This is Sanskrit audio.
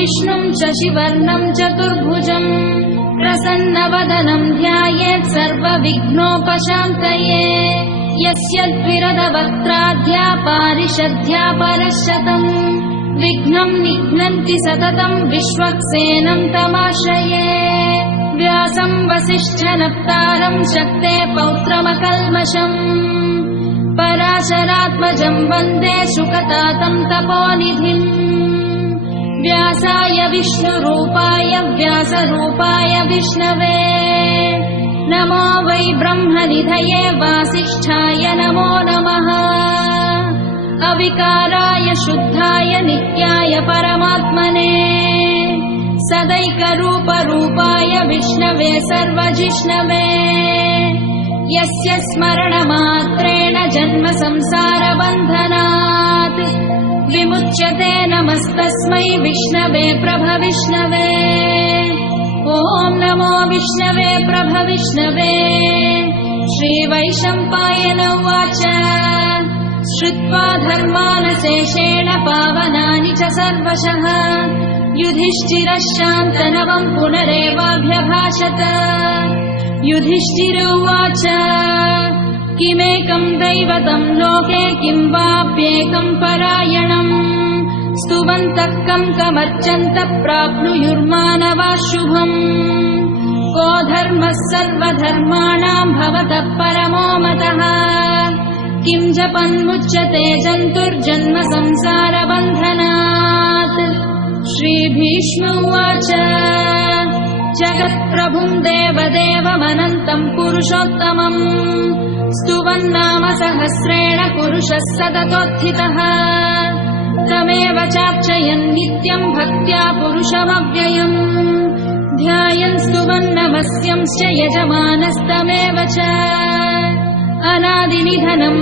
विष्णुं शशिवर्णं चतुर्भुजं प्रसन्नवदनं ध्यायेत् सर्वविघ्नोपशान्तये यस्य द्विरदवक्त्राद्या पारिषद्या परशतं विघ्नं निघ्नन्ति सततं विश्वक्सेनं तमाश्रये व्यासं वसिष्ठनप्तारं शक्ते पौत्रमकल्मषम् पराशरात्मजं वन्दे शुकतातं तपोनिधिम् व्यासाय विष्णुरूपाय व्यासरूपाय विष्णवे नमो वै ब्रह्मनिधये वासिष्ठाय नमो नमः अविकाराय शुद्धाय नित्याय परमात्मने सदैकरूपरूपाय विष्णवे सर्वजिष्णवे यस्य स्मरणमात्रेण जन्म संसारबन्धनात् विमुच्यते नमस्तस्मै विष्णवे प्रभविष्णवे ॐ नमो विष्णवे प्रभविष्णवे श्रीवैशम्पायन उवाच श्रुत्वा धर्मानशेषेण पावनानि च सर्वशः युधिष्ठिरः शान्तनवं पुनरेवाभ्यभाषत युधिष्ठिर उवाच किमेकं दैवतं लोके किं वाप्येकं परायणम् स्तुवन्तः कं कमर्चन्तः प्राप्नुयुर्मानवाः शुभम् को धर्मः सर्वधर्माणां भवतः परमो मतः किं जपन्मुच्यते जन्तुर्जन्म संसारबन्धनात् श्रीभीष्म उवाच जगत्प्रभुं देवदेवमनन्तं पुरुषोत्तमम् स्तुवन्नाम सहस्रेण पुरुषः सततोत्थितः तमेव चार्चयन् नित्यं भक्त्या पुरुषमव्ययम् ध्यायन् स्तुवन्नमस्यंश्च यजमानस्तमेव च अनादिनिधनम्